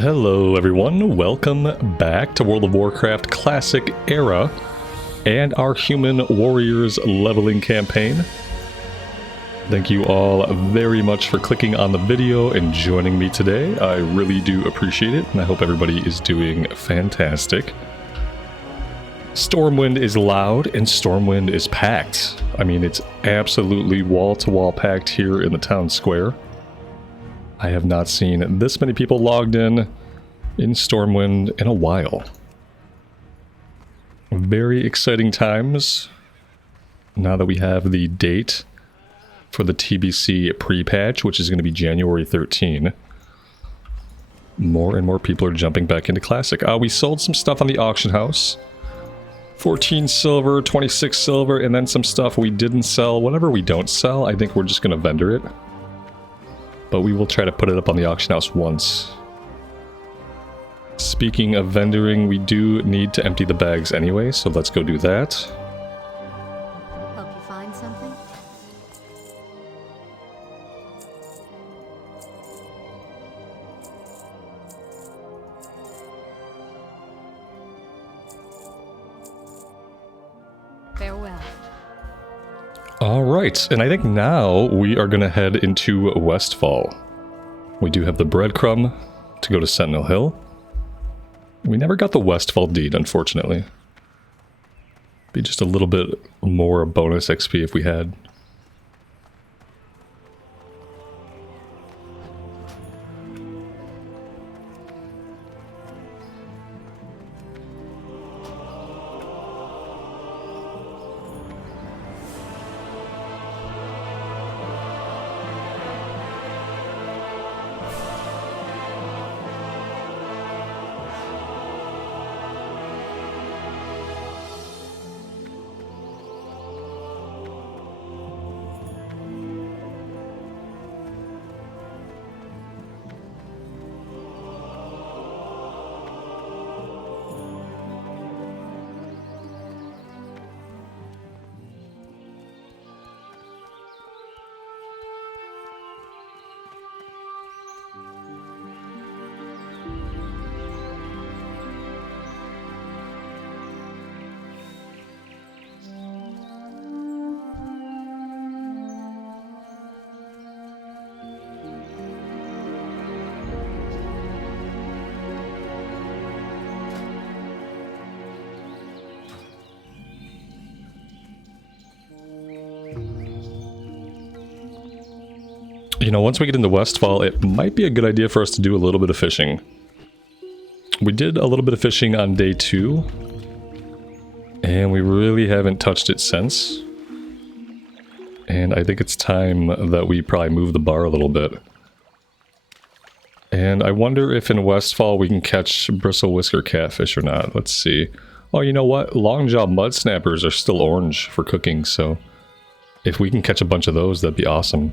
Hello everyone, welcome back to World of Warcraft Classic Era and our Human Warriors leveling campaign. Thank you all very much for clicking on the video and joining me today. I really do appreciate it, and I hope everybody is doing fantastic. Stormwind is loud and Stormwind is packed. I mean, it's absolutely wall-to-wall packed here in the town square. I have not seen this many people logged in Stormwind in a while. Very exciting times now that we have the date for the TBC pre-patch, which is going to be January 13. More and more people are jumping back into Classic. We sold some stuff on the auction house. 14 silver, 26 silver, and then some stuff we didn't sell. Whatever we don't sell, I think we're just going to vendor it. But we will try to put it up on the auction house once. Speaking of vendoring, we do need to empty the bags anyway, so let's go do that. Help you find something? Farewell. Alright, and I think now we are going to head into Westfall. We do have the breadcrumb to go to Sentinel Hill. We never got the Westfall deed, unfortunately. Be just a little bit more bonus XP if we had. You know, once we get into Westfall, it might be a good idea for us to do a little bit of fishing. We did a little bit of fishing on day 2, and we really haven't touched it since. And I think it's time that we probably move the bar a little bit. And I wonder if in Westfall we can catch bristle whisker catfish or not. Let's see. Oh, you know what? Longjaw mud snappers are still orange for cooking, so if we can catch a bunch of those, that'd be awesome.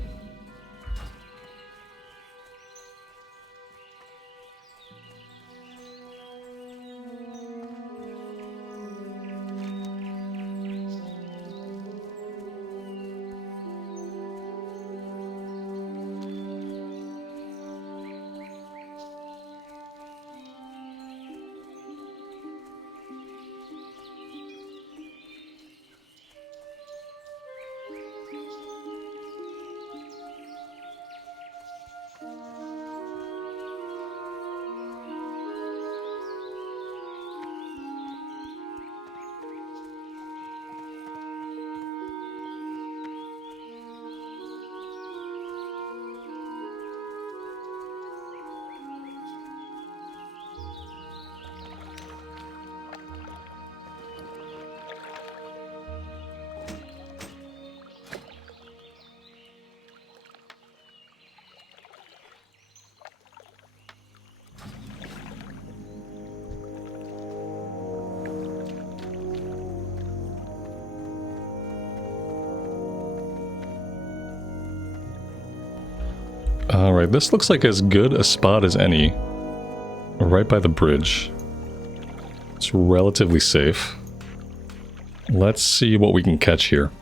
Alright, this looks like as good a spot as any. Right by the bridge. It's relatively safe. Let's see what we can catch here.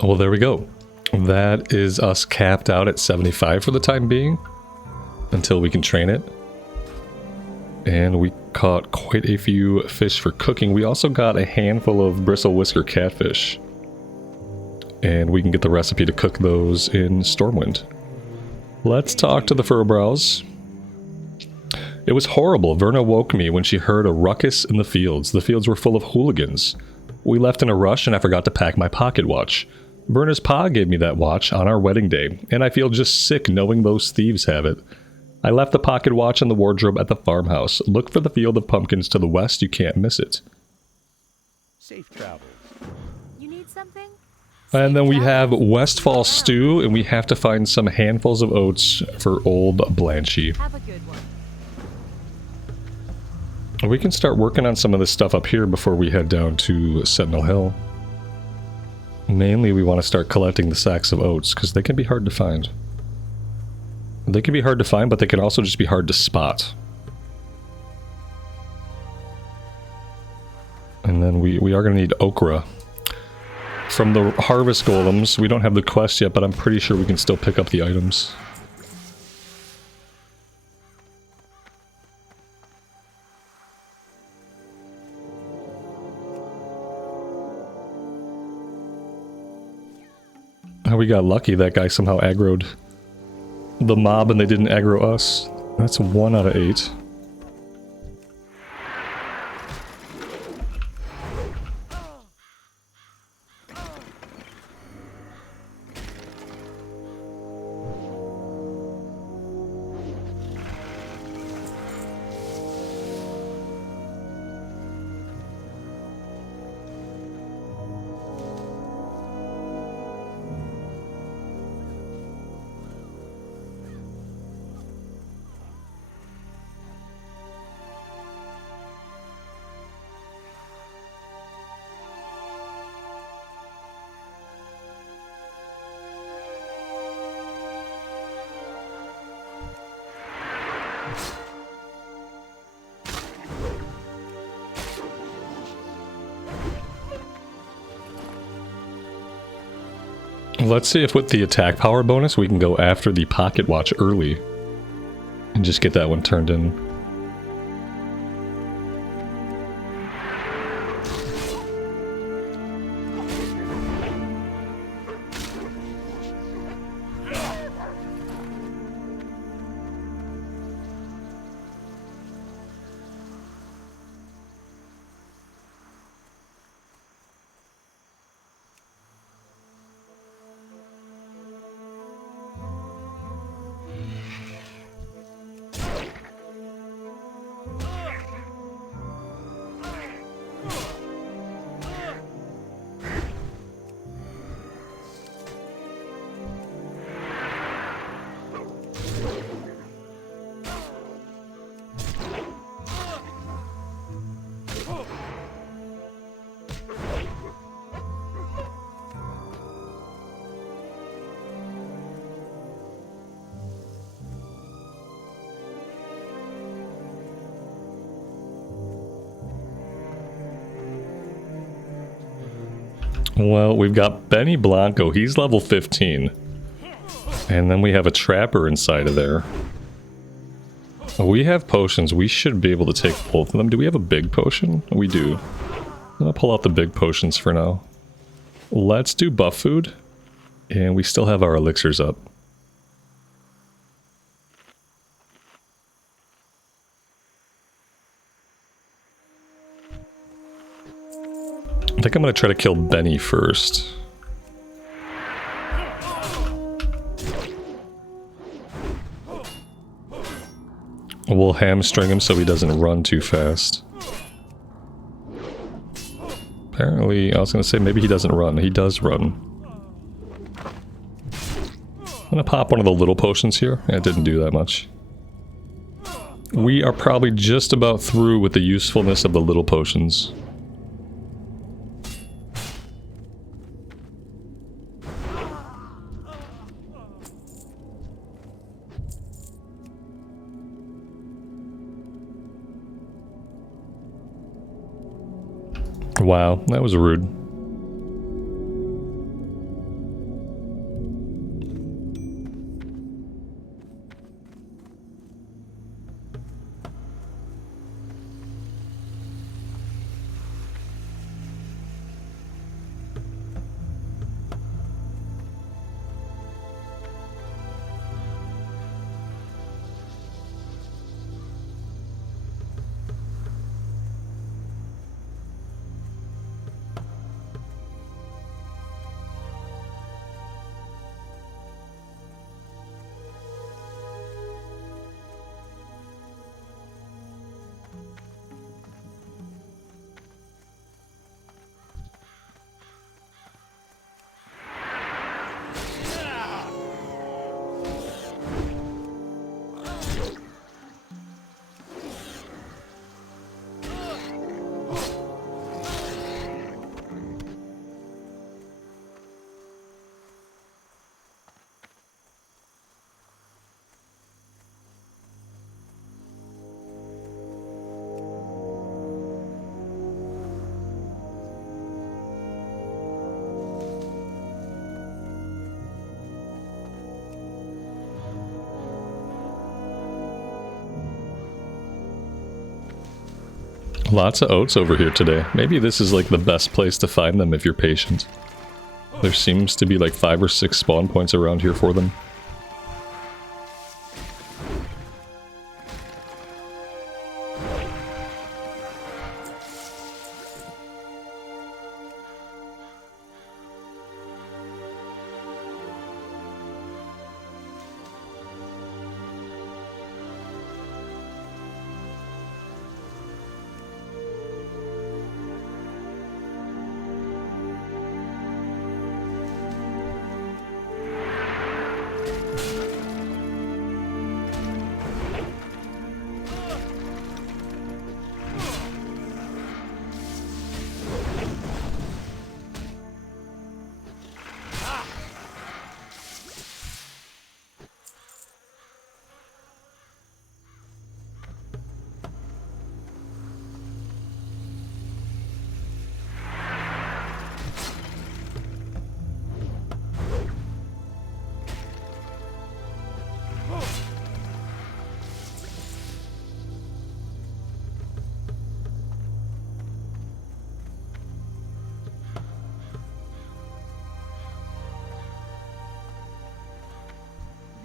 Well, there we go. That is us capped out at 75 for the time being, until we can train it. And we caught quite a few fish for cooking. We also got a handful of bristle whisker catfish. And we can get the recipe to cook those in Stormwind. Let's talk to the Furbrows. It was horrible. Verna woke me when she heard a ruckus in the fields. The fields were full of hooligans. We left in a rush and I forgot to pack my pocket watch. Verna's pa gave me that watch on our wedding day, and I feel just sick knowing those thieves have it. I left the pocket watch in the wardrobe at the farmhouse. Look for the field of pumpkins to the west, you can't miss it. Safe travels. You need something? And then we have Westfall stew, and we have to find some handfuls of oats for old Blanchy. Have a good one. We can start working on some of this stuff up here before we head down to Sentinel Hill. Mainly we want to start collecting the sacks of oats, because they can be hard to find. They can be hard to find, but they can also just be hard to spot. And then we are going to need okra. From the harvest golems, we don't have the quest yet, but I'm pretty sure we can still pick up the items. We got lucky. That guy somehow aggroed the mob and they didn't aggro us. That's 1 out of 8. Let's see if with the attack power bonus we can go after the pocket watch early and just get that one turned in. Well, we've got Benny Blanco. He's level 15. And then we have a trapper inside of there. We have potions. We should be able to take both of them. Do we have a big potion? We do. I'll pull out the big potions for now. Let's do buff food. And we still have our elixirs up. I think I'm going to try to kill Benny first. We'll hamstring him so he doesn't run too fast. Apparently, I was going to say maybe he doesn't run. He does run. I'm going to pop one of the little potions here. It didn't do that much. We are probably just about through with the usefulness of the little potions. Wow, that was rude. Lots of oats over here today. Maybe this is like the best place to find them if you're patient. There seems to be like 5 or 6 spawn points around here for them.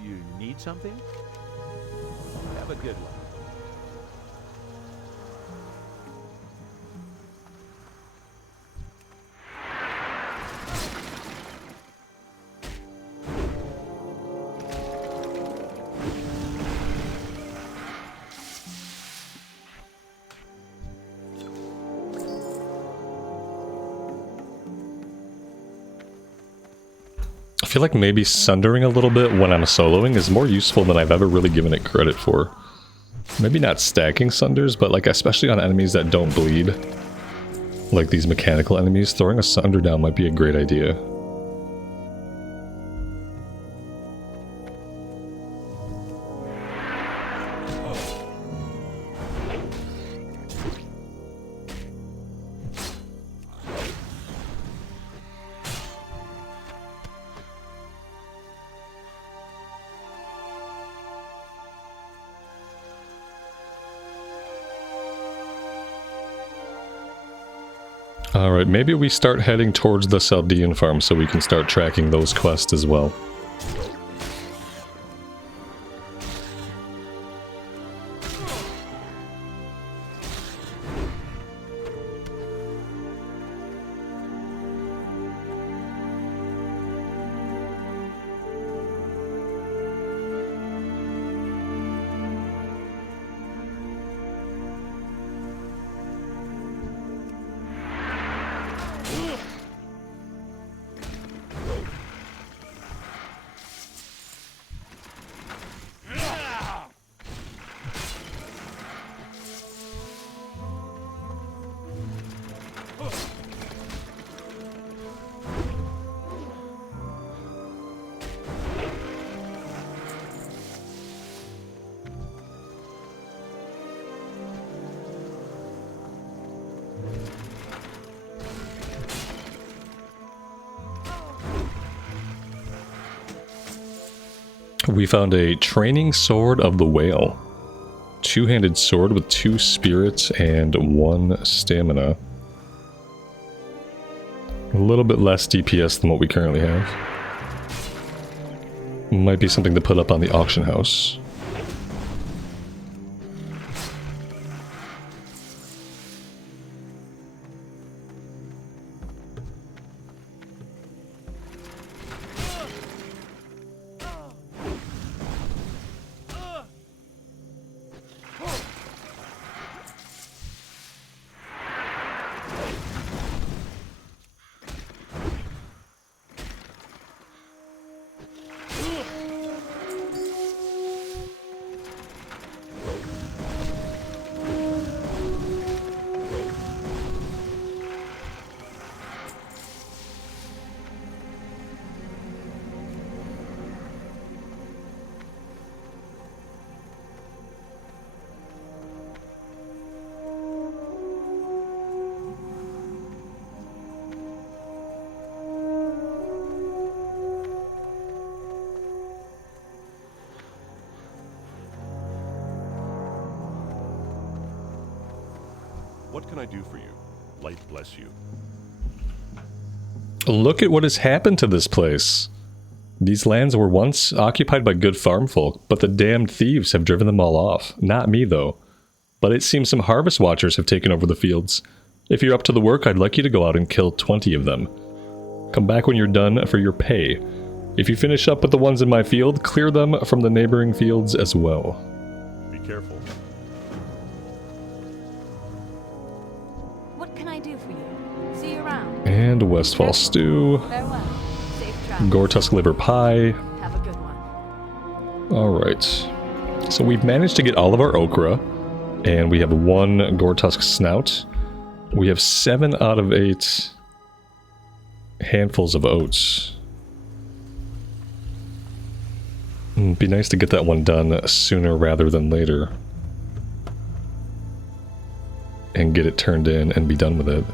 You need something? Have a good one. I feel like maybe sundering a little bit when I'm soloing is more useful than I've ever really given it credit for. Maybe not stacking sunders, but like especially on enemies that don't bleed. Like these mechanical enemies, throwing a sunder down might be a great idea. Alright, maybe we start heading towards the Saldean farm so we can start tracking those quests as well. We found a training sword of the whale. Two-handed sword with 2 spirits and 1 stamina. A little bit less DPS than what we currently have. Might be something to put up on the auction house. What can I do for you? Light bless you. Look at what has happened to this place. These lands were once occupied by good farm folk, but the damned thieves have driven them all off. Not me, though. But it seems some harvest watchers have taken over the fields. If you're up to the work, I'd like you to go out and kill 20 of them. Come back when you're done for your pay. If you finish up with the ones in my field, clear them from the neighboring fields as well. Be careful. What can I do for you? See you around. And Westfall stew. Farewell. Safe travels. Gortusk liver pie. Have a good one. Alright. So we've managed to get all of our okra. And we have 1 Gortusk snout. We have 7 out of 8 handfuls of oats. It'd be nice to get that one done sooner rather than later. And get it turned in and be done with it.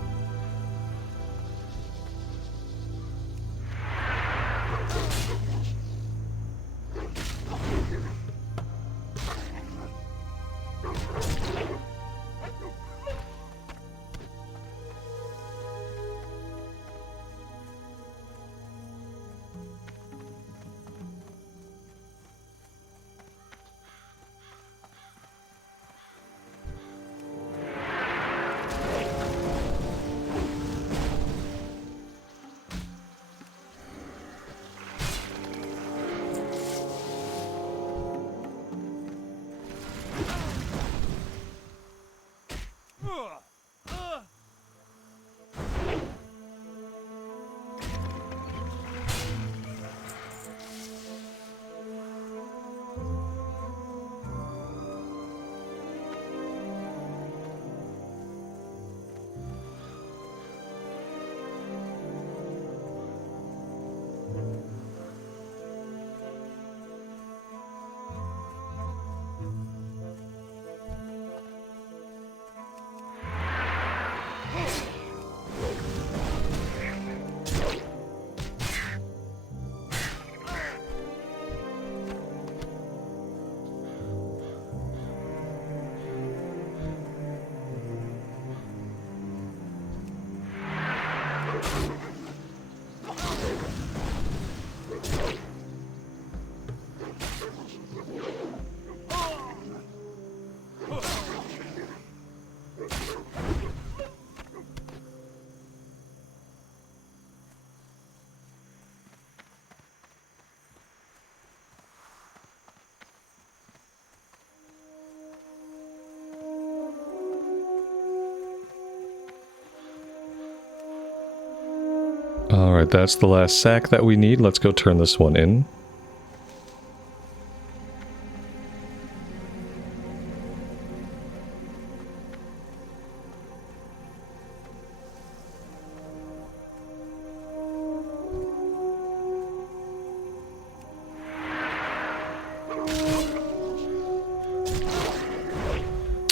Alright, that's the last sack that we need. Let's go turn this one in.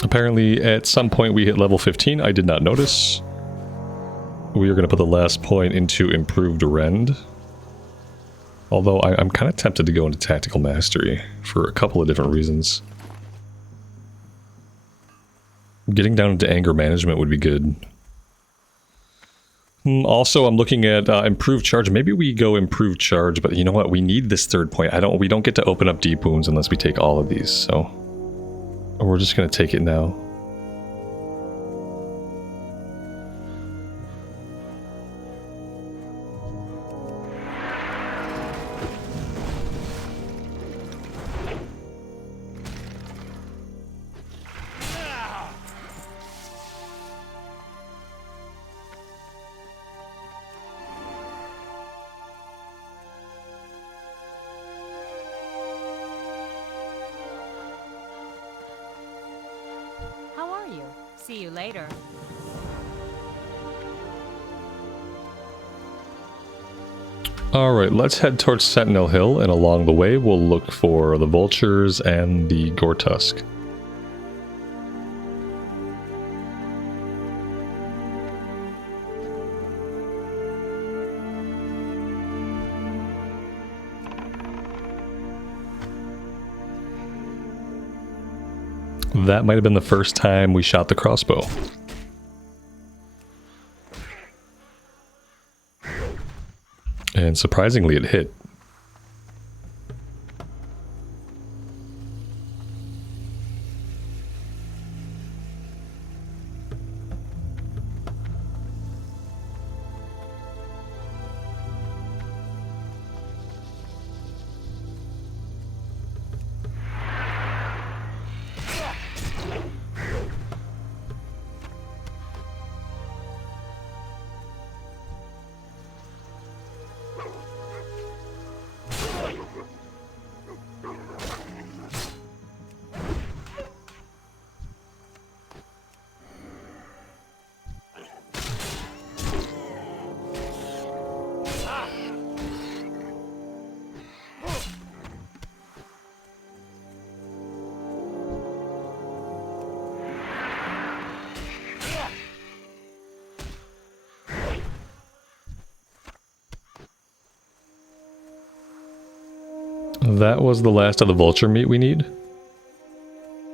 Apparently, at some point we hit level 15. I did not notice. We are going to put the last point into Improved Rend. Although I'm kind of tempted to go into Tactical Mastery for a couple of different reasons. Getting down into Anger Management would be good. Also, I'm looking at Improved Charge. Maybe we go Improved Charge, but you know what? We need this third point. We don't get to open up Deep Wounds unless we take all of these, so... We're just going to take it now. See you later. Alright, let's head towards Sentinel Hill, and along the way we'll look for the vultures and the Gortusk. That might have been the first time we shot the crossbow. And surprisingly, it hit. That was the last of the vulture meat we need.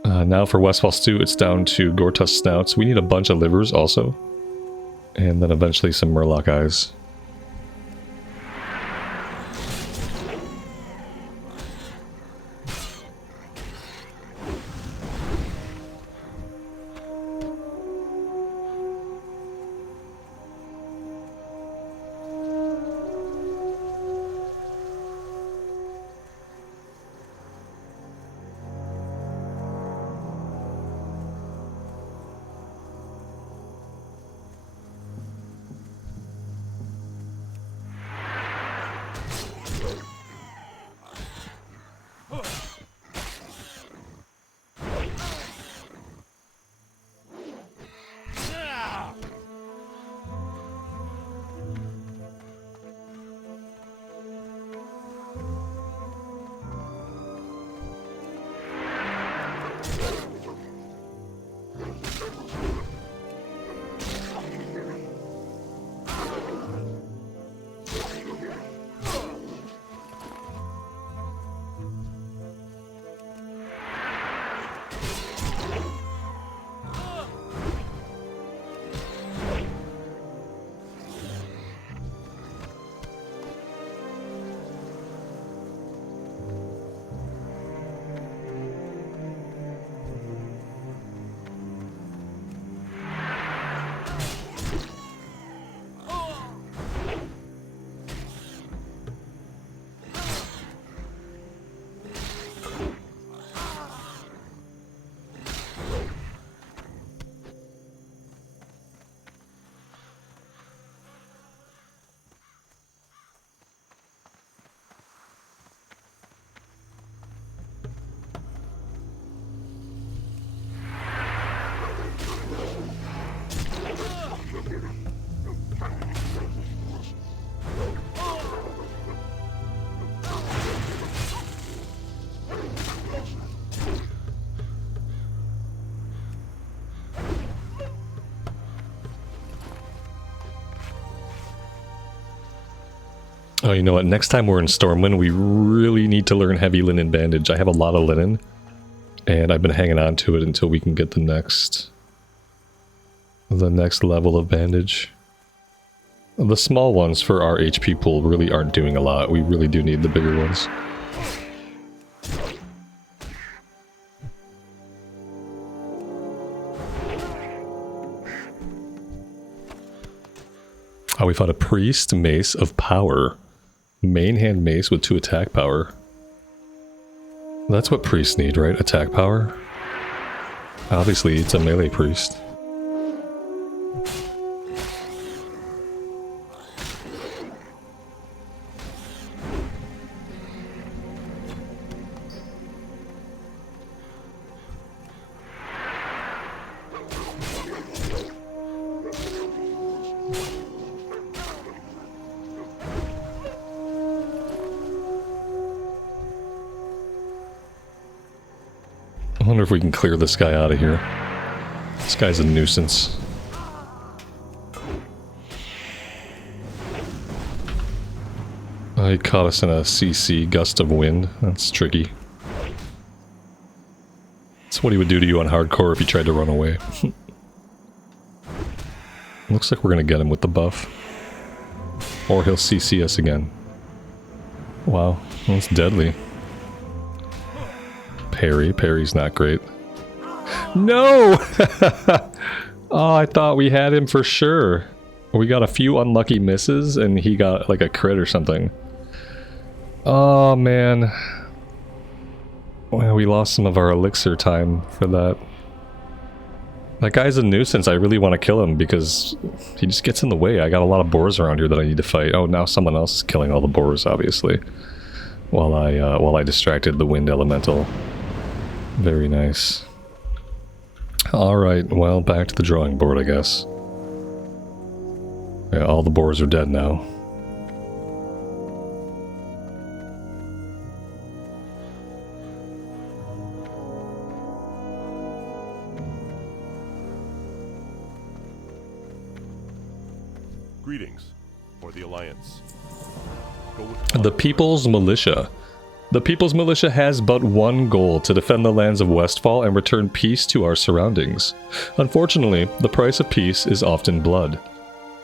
Now for Westfall stew, it's down to Gortus snouts. We need a bunch of livers also. And then eventually some Murloc eyes. Oh, you know what? Next time we're in Stormwind, we really need to learn Heavy Linen Bandage. I have a lot of linen, and I've been hanging on to it until we can get the next level of bandage. The small ones for our HP pool really aren't doing a lot. We really do need the bigger ones. Oh, we found a Priest Mace of Power. Main hand mace with 2 attack power. That's what priests need, right? Attack power? Obviously, it's a melee priest. I wonder if we can clear this guy out of here. This guy's a nuisance. He caught us in a CC gust of wind. That's tricky. That's what he would do to you on hardcore if you tried to run away. Looks like we're gonna get him with the buff. Or he'll CC us again. Wow, that's deadly. Parry. Parry's not great. No! Oh, I thought we had him for sure. We got a few unlucky misses and he got like a crit or something. Oh, man. Well, we lost some of our elixir time for that. That guy's a nuisance. I really want to kill him because he just gets in the way. I got a lot of boars around here that I need to fight. Oh, now someone else is killing all the boars, obviously. While I distracted the wind elemental. Very nice. Alright, well, back to the drawing board, I guess. Yeah, all the boars are dead now. Greetings, or the Alliance. Go with The People's Militia. The People's Militia has but one goal: to defend the lands of Westfall and return peace to our surroundings. Unfortunately, the price of peace is often blood.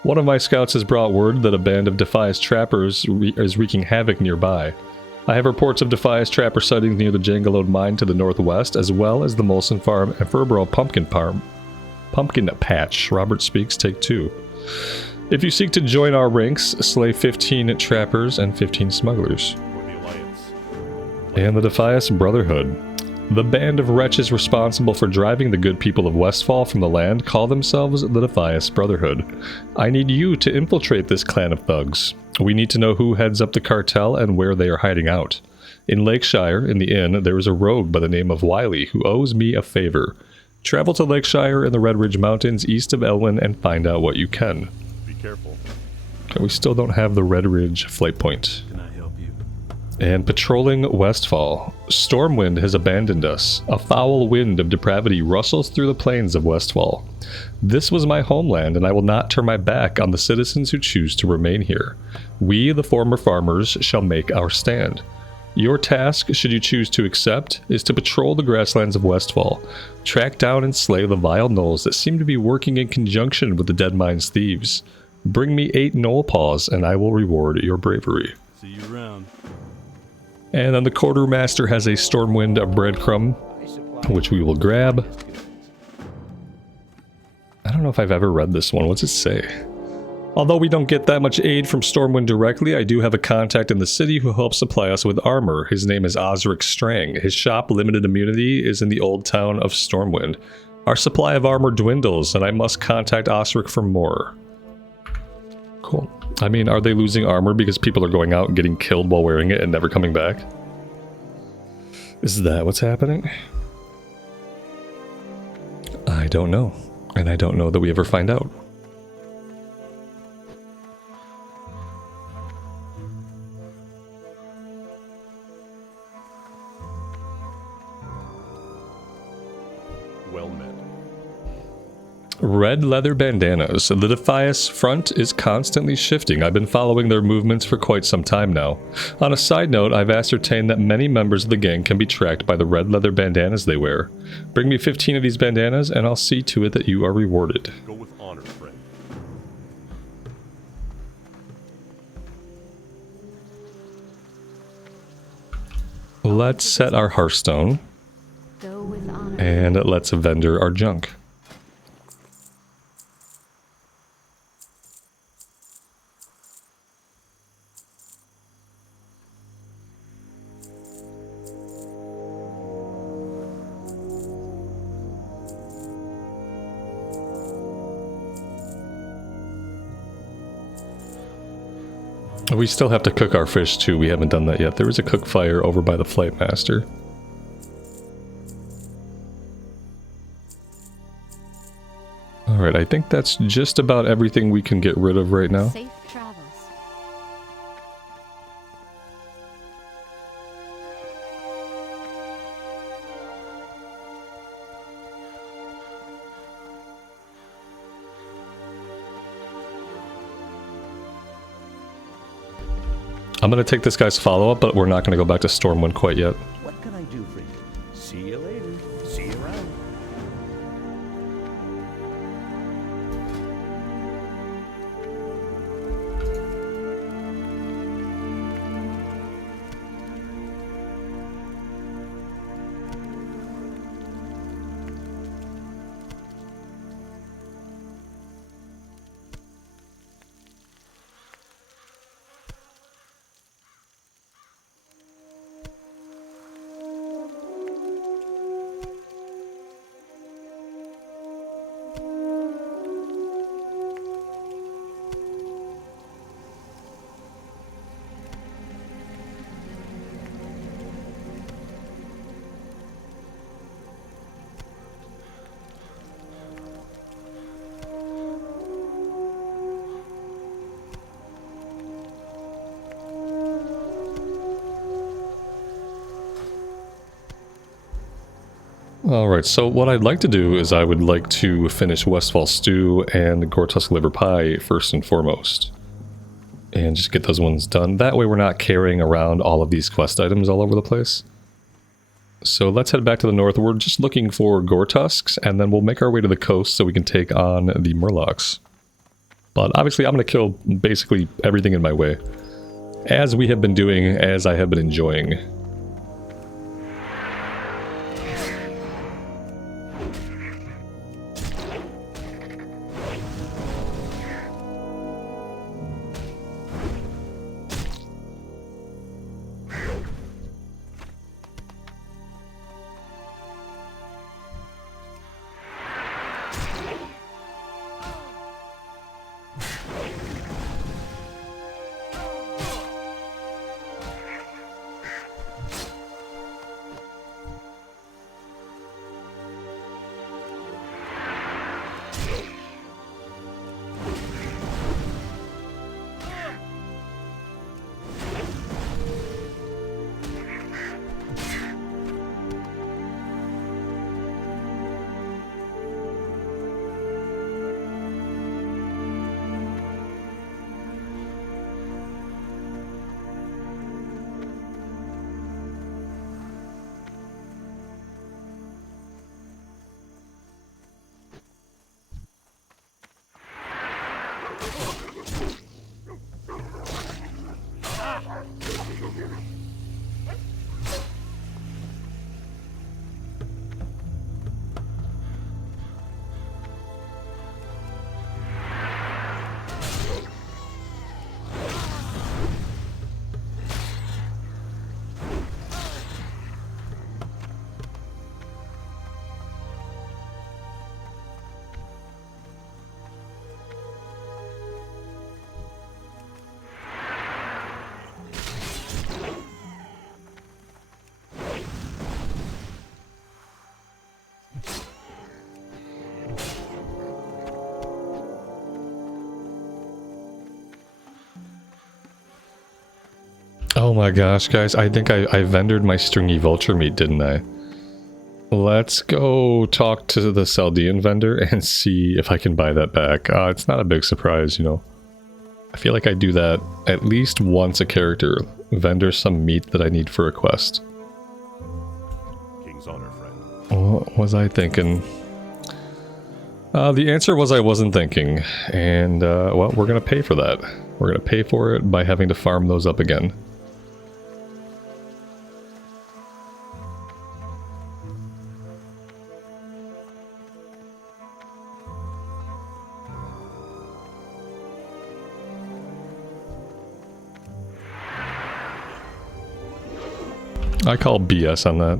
One of my scouts has brought word that a band of Defias trappers is wreaking havoc nearby. I have reports of Defias trapper sightings near the Jangalode mine to the northwest, as well as the Molson Farm and Furbarrow pumpkin patch. Robert speaks, take 2. If you seek to join our ranks, slay 15 trappers and 15 smugglers. for the Alliance. And the Defias Brotherhood. The band of wretches responsible for driving the good people of Westfall from the land call themselves the Defias Brotherhood. I need you to infiltrate this clan of thugs. We need to know who heads up the cartel and where they are hiding out. In Lakeshire, in the inn, there is a rogue by the name of Wiley who owes me a favor. Travel to Lakeshire in the Red Ridge Mountains east of Elwyn and find out what you can. Be careful. Okay, we still don't have the Red Ridge flight point. Can I help you? And patrolling Westfall. Stormwind has abandoned us. A foul wind of depravity rustles through the plains of Westfall. This was my homeland, and I will not turn my back on the citizens who choose to remain here. We, the former farmers, shall make our stand. Your task, should you choose to accept, is to patrol the grasslands of Westfall. Track down and slay the vile gnolls that seem to be working in conjunction with the Deadmines thieves. Bring me 8 gnoll paws, and I will reward your bravery. See you around. And then the quartermaster has a Stormwind breadcrumb, which we will grab. I don't know if I've ever read this one. What's it say? Although we don't get that much aid from Stormwind directly, I do have a contact in the city who helps supply us with armor. His name is Osric Strang. His shop, Limited Immunity, is in the old town of Stormwind. Our supply of armor dwindles, and I must contact Osric for more. Cool. I mean, are they losing armor because people are going out and getting killed while wearing it and never coming back? Is that what's happening? I don't know. And I don't know that we ever find out. Well met. Red leather bandanas. The Defias front is constantly shifting. I've been following their movements for quite some time now. On a side note, I've ascertained that many members of the gang can be tracked by the red leather bandanas they wear. Bring me 15 of these bandanas and I'll see to it that you are rewarded. Go with honor, friend. Let's set our Hearthstone Go with honor. and let's vendor our junk. We still have to cook our fish too. We haven't done that yet. There is a cook fire over by the Flight Master. Alright, I think that's just about everything we can get rid of right now. Safe travels. I'm gonna take this guy's follow-up, but we're not gonna go back to Stormwind quite yet. What can I do for you? See you later. See you around. Alright, so what I'd like to do is I would like to finish Westfall Stew and Gortusk Liver Pie first and foremost. And just get those ones done. That way we're not carrying around all of these quest items all over the place. So let's head back to the north. We're just looking for Gortusks, and then we'll make our way to the coast so we can take on the Murlocs. But obviously I'm going to kill basically everything in my way. As we have been doing, as I have been enjoying. Oh my gosh, guys, I think I vendored my stringy vulture meat, didn't I? Let's go talk to the Chaldean vendor and see if I can buy that back. It's not a big surprise, you know. I feel like I do that at least once a character. Vendor some meat that I need for a quest. King's honor, friend. What was I thinking? The answer was I wasn't thinking. And, well, we're gonna pay for that. We're gonna pay for it by having to farm those up again. I call BS on that.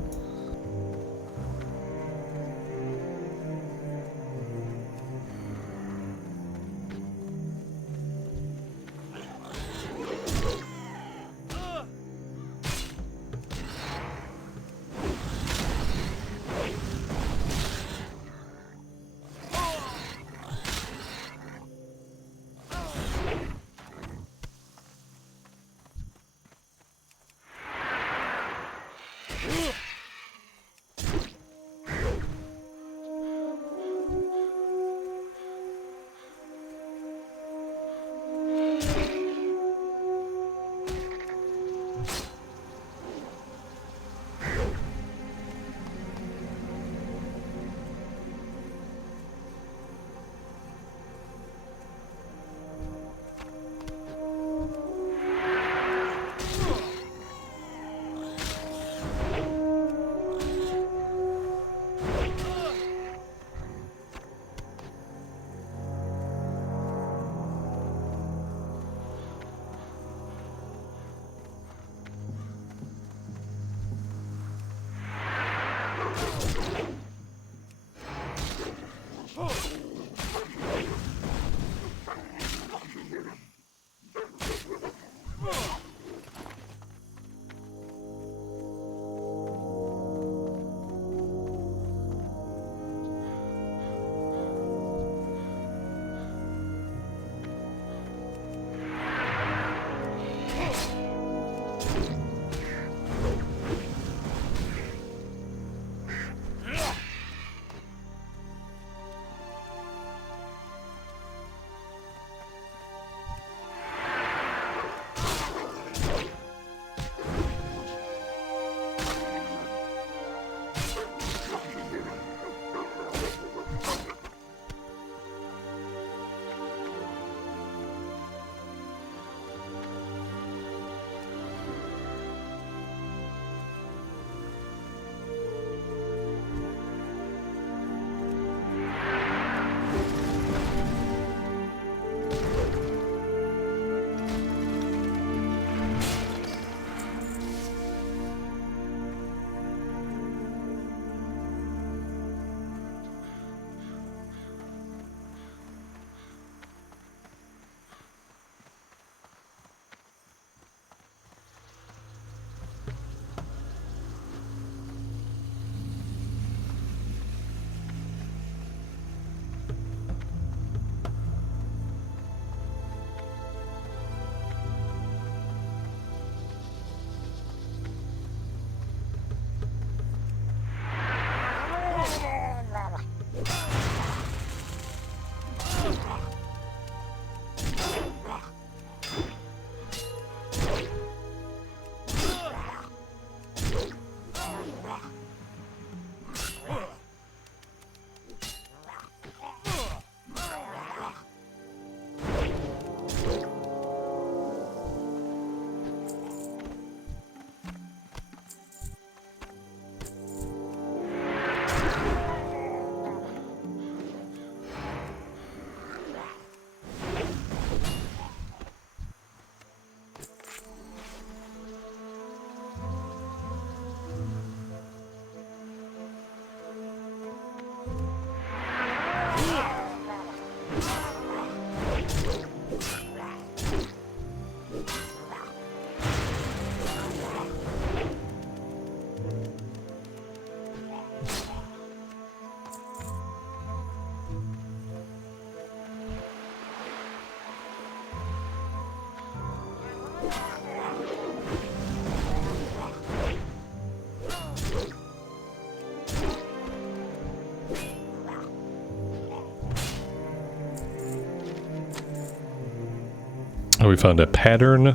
Oh, we found a pattern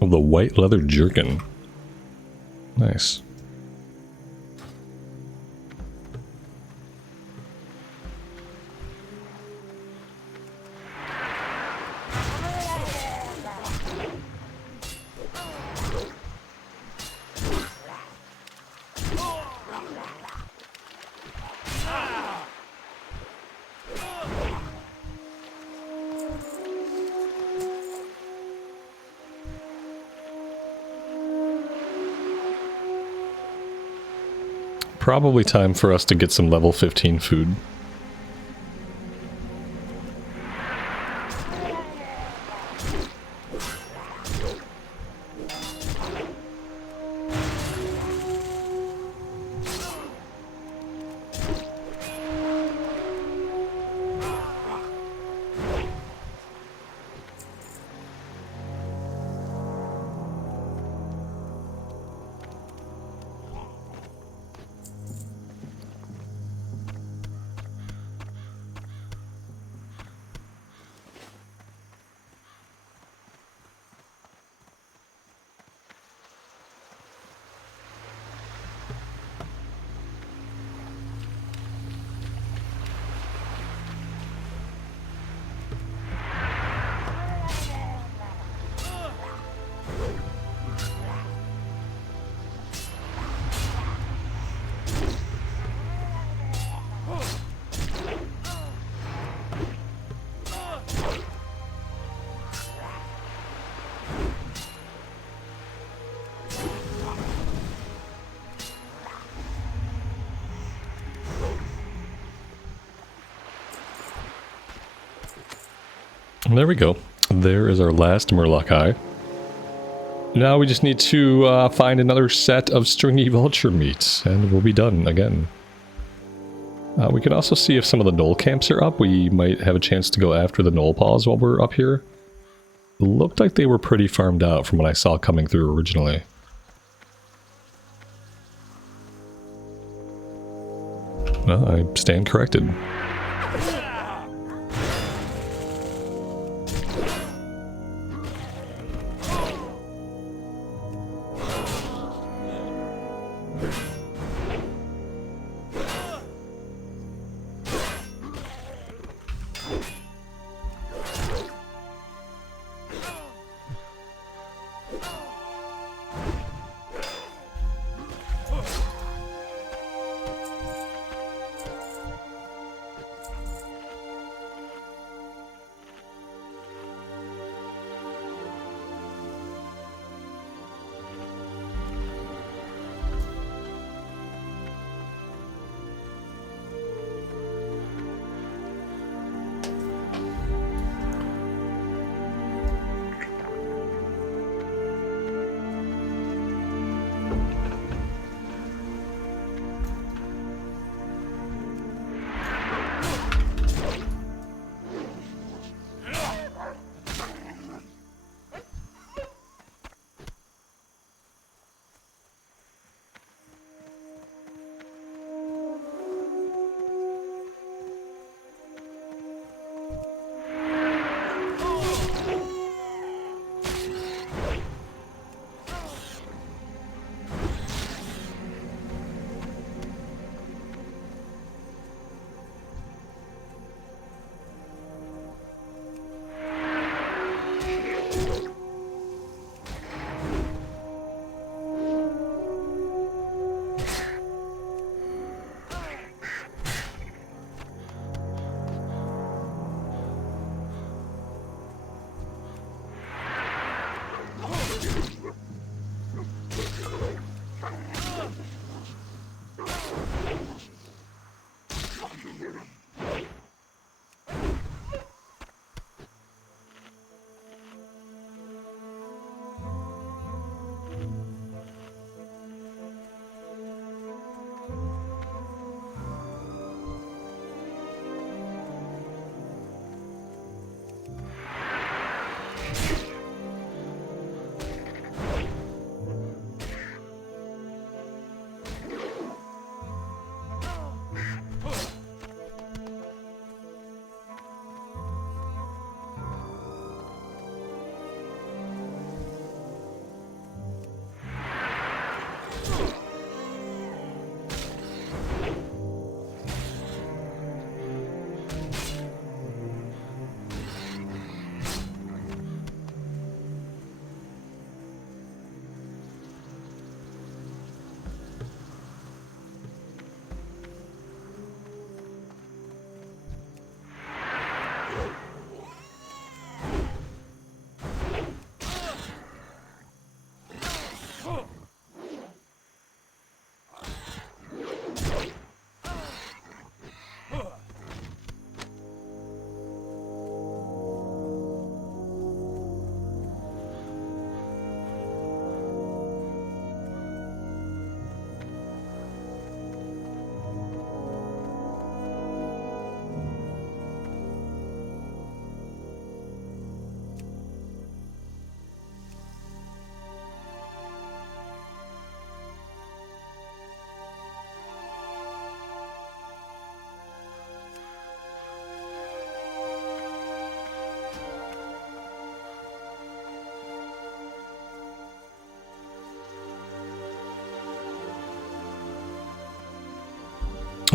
of the white leather jerkin. Nice. Probably time for us to get some level 15 food. There we go. There is our last Murloc eye. Now we just need to find another set of stringy vulture meat, and we'll be done again. We can also see if some of the gnoll camps are up. We might have a chance to go after the gnoll paws while we're up here. Looked like they were pretty farmed out from what I saw coming through originally. Well, I stand corrected.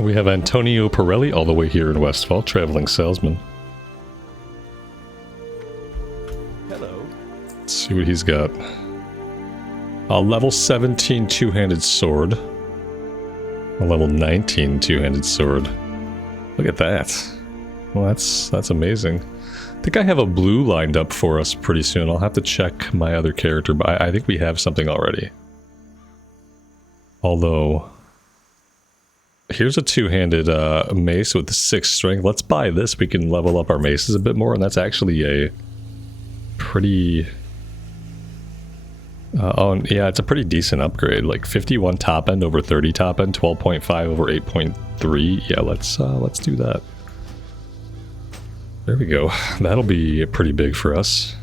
We have Antonio Pirelli all the way here in Westfall, traveling salesman. Hello. Let's see what he's got. A level 17 two-handed sword. A level 19 two-handed sword. Look at that. Well, that's amazing. I think I have a blue lined up for us pretty soon. I'll have to check my other character, but I think we have something already. Although, here's a two-handed mace with the 6 strength. Let's buy this. We can level up our maces a bit more, and that's actually a pretty... oh, yeah, it's a pretty decent upgrade. Like 51 top end over 30 top end, 12.5 over 8.3. Yeah, let's do that. There we go. That'll be pretty big for us.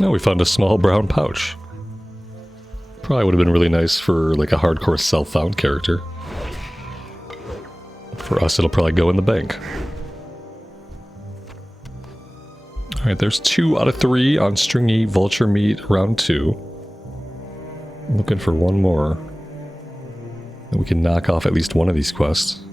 Oh, we found a small brown pouch. Probably would have been really nice for like a hardcore self-found character. For us, it'll probably go in the bank. Alright, there's 2 out of 3 on Stringy Vulture Meat round 2. I'm looking for one more. And we can knock off at least one of these quests.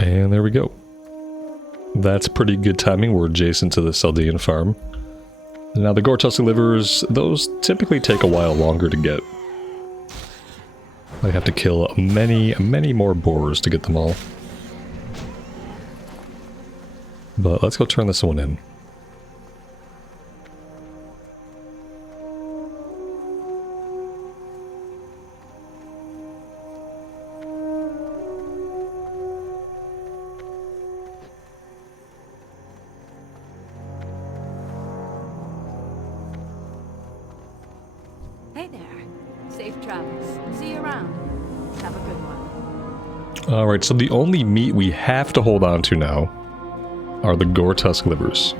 And there we go. That's pretty good timing. We're adjacent to the Saldean farm. Now the Gore-Tusk livers, those typically take a while longer to get. I have to kill many more boars to get them all. But let's go turn this one in. Hey there. Safe travels. See you around. Have a good one. Alright, so the only meat we have to hold on to now are the Gore-Tusk livers.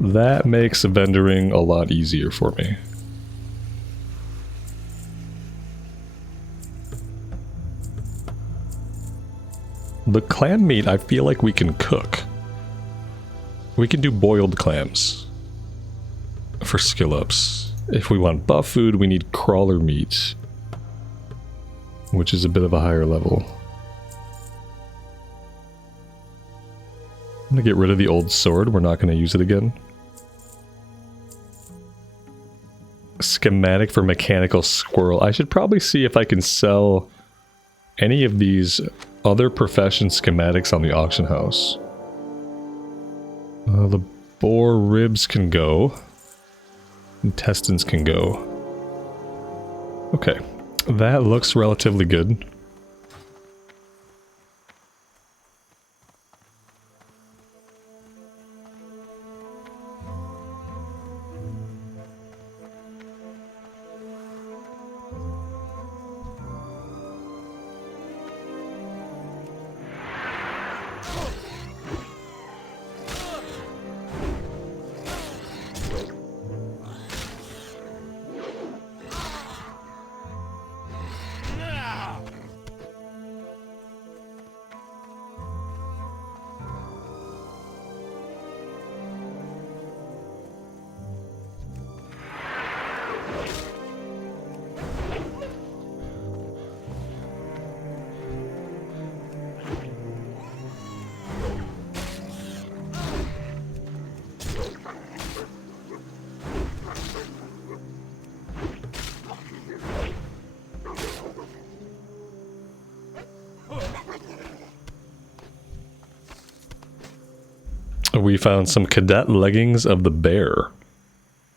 That makes vendoring a lot easier for me. The clam meat, I feel like we can cook. We can do boiled clams for skill ups. If we want buff food, we need crawler meat, which is a bit of a higher level. I'm gonna get rid of the old sword. We're not gonna use it again. Schematic for mechanical squirrel. I should probably see if I can sell any of these other profession schematics on the auction house. The boar ribs can go. Intestines can go. Okay, that looks relatively good. We found some cadet leggings of the bear.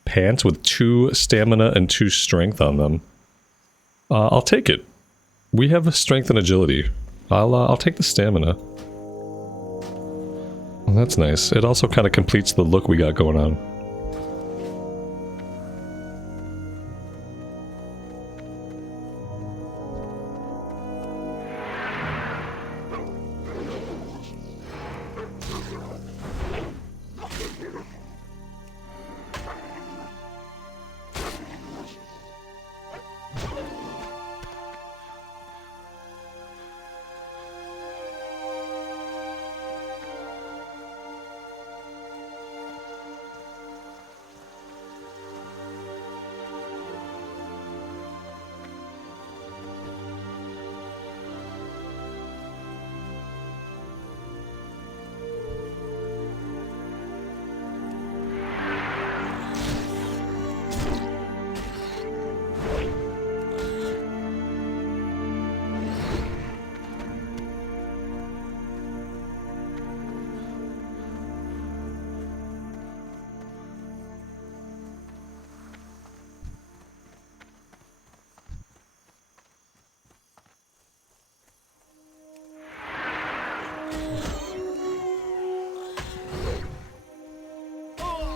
Pants with 2 stamina and 2 strength on them. I'll take it. We have strength and agility. I'll take the stamina. Well, that's nice. It also kind of completes the look we got going on.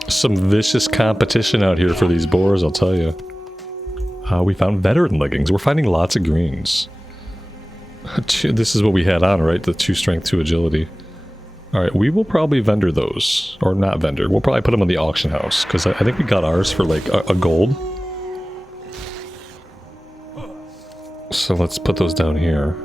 Some vicious competition out here for these boars, I'll tell you. We found veteran leggings. We're finding lots of greens. This is what we had on, right? The 2 strength, 2 agility. Alright, we will probably vendor those. Or not vendor. We'll probably put them in the auction house. Because I think we got ours for like a gold. So let's put those down here.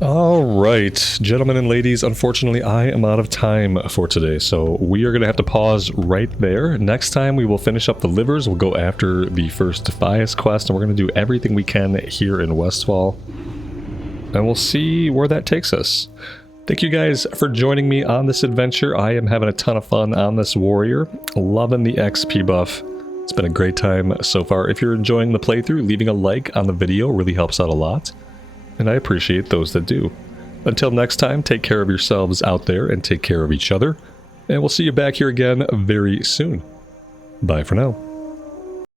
Alright, gentlemen and ladies, unfortunately I am out of time for today, so we are going to have to pause right there. Next time we will finish up the livers, we'll go after the first Defias quest, and we're going to do everything we can here in Westfall. And we'll see where that takes us. Thank you guys for joining me on this adventure. I am having a ton of fun on this warrior, loving the XP buff. It's been a great time so far. If you're enjoying the playthrough, leaving a like on the video really helps out a lot. And I appreciate those that do. Until next time, take care of yourselves out there and take care of each other. And we'll see you back here again very soon. Bye for now.